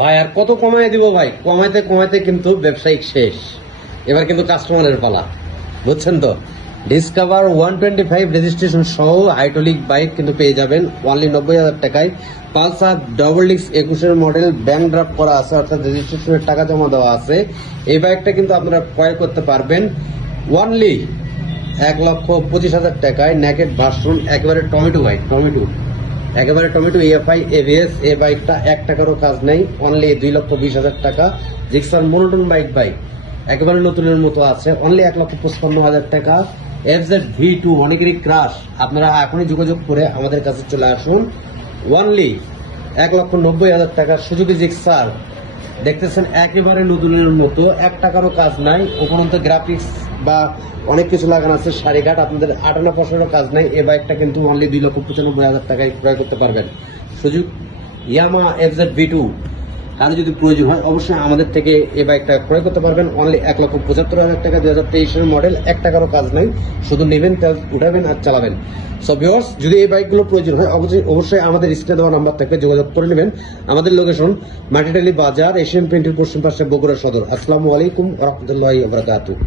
ভাই আর কত কমাই দিব ভাই, কমাইতে কমাইতে কিন্তু ব্যবসায়িক শেষ। এবার কিন্তু কাস্টমারের পালা, বুঝছেন তো। ডিসকভার 125 রেজিস্ট্রেশন সহ হাইড্রোলিক বাইক কিন্তু পেয়ে যাবেন অনলি 90,000 টাকায়। পালসার ডবল ডিস্ক 21-এর মডেল, ব্যাংক ড্রাফট করা আছে, অর্থাৎ রেজিস্ট্রেশনের টাকা জমা দেওয়া আছে। এই বাইকটা কিন্তু আপনারা ক্রয় করতে পারবেন অনলি 1,25,000 টাকায়। নেকেড ভার্সন, একেবারে টমেটো বাইক, একেবারে টমেটো EFI ABS। এই বাইকটা 1 টাকারও কাজ নেই, অনলি 2,20,000 টাকা। জিক্সার মনোটন বাইক একেবারে নতুনের মতো আছে, অনলি 1,55,000 টাকা। FZ V2 অনেকেরই ক্রাশ, আপনারা এখনই যোগাযোগ করে আমাদের কাছে চলে আসুন। অনলি 1,90,000 টাকা। সুজুকি জিক্সার দেখতেছেন একেবারে নতুনের মতো, 1 টাকারও কাজ নাই, উপরন্ত গ্রাফিক্স বা অনেক কিছু লাগানো আছে, শাড়িঘাট, আপনাদের 58% কাজ নাই। এই বাইকটা কিন্তু অনলি 2,95,000 টাকায় ক্রয় করতে পারবেন। সুযোগ ইয়ামা FZ V2 কাজে যদি প্রয়োজন হয় অবশ্যই আমাদের থেকে এই বাইকটা ক্রয় করতে পারবেন অনলি 1,75,000 টাকা। 2023-এর মডেল, 1 টাকারও কাজ নাই, শুধু নেবেন, তেল উঠাবেন আর চালাবেন। সো ভিউয়ার্স, যদি এই বাইকগুলো প্রয়োজন হয় অবশ্যই আমাদের স্ক্রিনে দেওয়া নাম্বার থেকে যোগাযোগ করে নেবেন। আমাদের লোকেশন মাটিটালি বাজার, এশিয়ান পেইন্টের পশ্চিম পাশে, বগুড়া সদর। আসসালামু আলাইকুম ওয়া রাহমাতুল্লাহি ওয়া বারাকাতুহু।